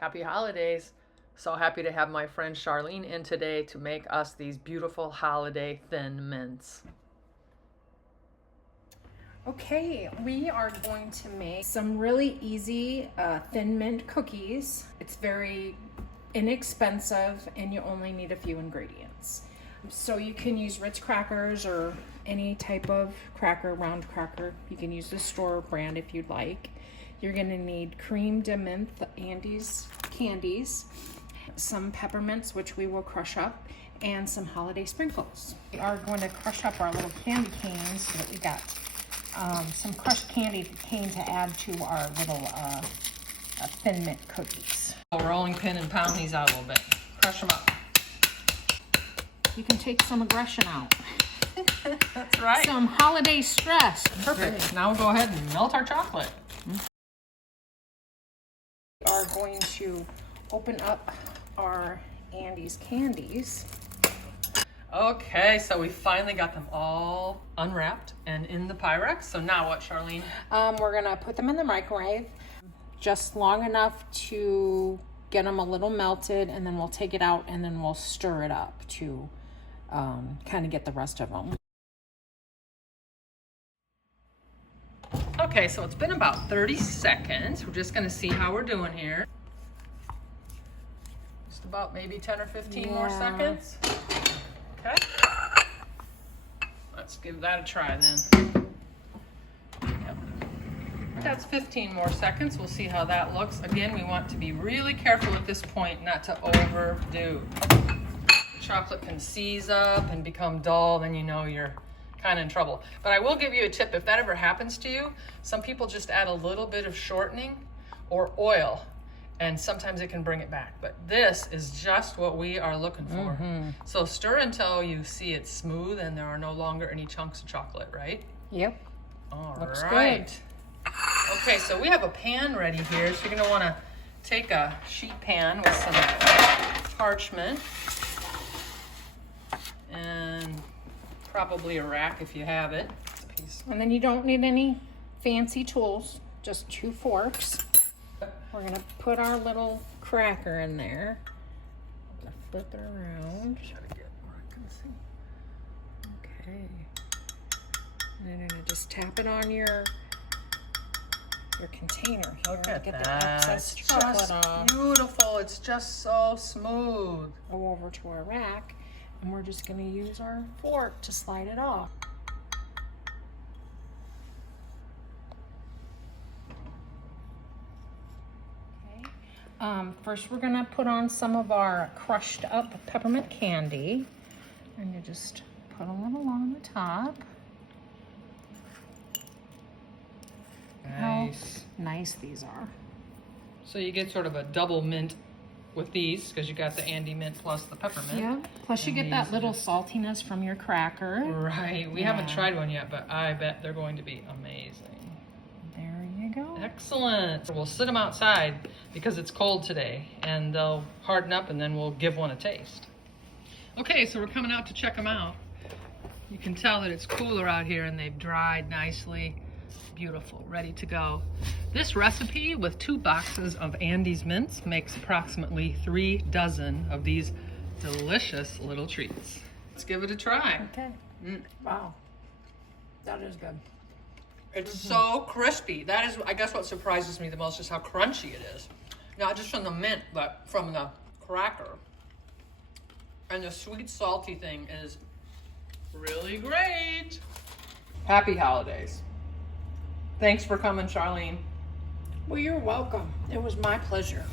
Happy holidays. So happy to have my friend Charlene in today to make us these beautiful holiday thin mints. Okay, we are going to make some really easy thin mint cookies. It's very inexpensive and you only need a few ingredients. So you can use Ritz crackers or any type of cracker, round cracker. You can use the store brand if you'd like. You're gonna need cream de mint Andes Candies, some peppermints, which we will crush up, and some holiday sprinkles. We are going to crush up our little candy canes so that we got some crushed candy cane to add to our little thin mint cookies. Rolling pin and pound these out a little bit. Crush them up. You can take some aggression out. That's right. Some holiday stress. Perfect. Okay. Now we'll go ahead and melt our chocolate. We are going to open up our Andes Candies. Okay, so we finally got them all unwrapped and in the Pyrex. So now what, Charlene? We're gonna put them in the microwave just long enough to get them a little melted, and then we'll take it out and then we'll stir it up to kind of get the rest of them. Okay, so it's been about 30 seconds. We're just gonna see how we're doing here. Just about maybe 10 or 15 more seconds. Okay. Let's give that a try then. Yep. That's 15 more seconds. We'll see how that looks. Again, we want to be really careful at this point not to overdo. The chocolate can seize up and become dull, then you know you're kind of in trouble. But I will give you a tip. If that ever happens to you, some people just add a little bit of shortening or oil, and sometimes it can bring it back. But this is just what we are looking for. So stir until you see it's smooth and there are no longer any chunks of chocolate, right? Yep. All Looks right. good. Okay, so we have a pan ready here. So you're gonna wanna take a sheet pan with some parchment and probably a rack if you have it. And then you don't need any fancy tools, just 2 forks. We're gonna put our little cracker in there. Flip it around. Try to get where I can see. Okay. And then you're gonna just tap it on your container here. Look at get that. the excess chocolate Just off. beautiful. It's just so smooth. Go over to our rack, and we're just gonna use our fork to slide it off. First we're gonna put on some of our crushed up peppermint candy, and you just put a little on the top. Nice. How nice these are. So you get sort of a double mint with these because you got the Andes mint plus the peppermint. Yeah, plus you And get that these little just- saltiness from your cracker. Right. We haven't tried one yet, but I bet they're going to be amazing. There you go. Excellent. We'll sit them outside because it's cold today, and they'll harden up, and then we'll give one a taste. Okay, so we're coming out to check them out. You can tell that it's cooler out here, and they've dried nicely. Beautiful, ready to go. This recipe with 2 boxes of Andes mints makes approximately 3 dozen of these delicious little treats. Let's give it a try. Okay. Wow. That is good. It's so crispy. That is, I guess, what surprises me the most is how crunchy it is. Not just from the mint, but from the cracker. And the sweet, salty thing is really great. Happy holidays. Thanks for coming, Charlene. Well, you're welcome. It was my pleasure.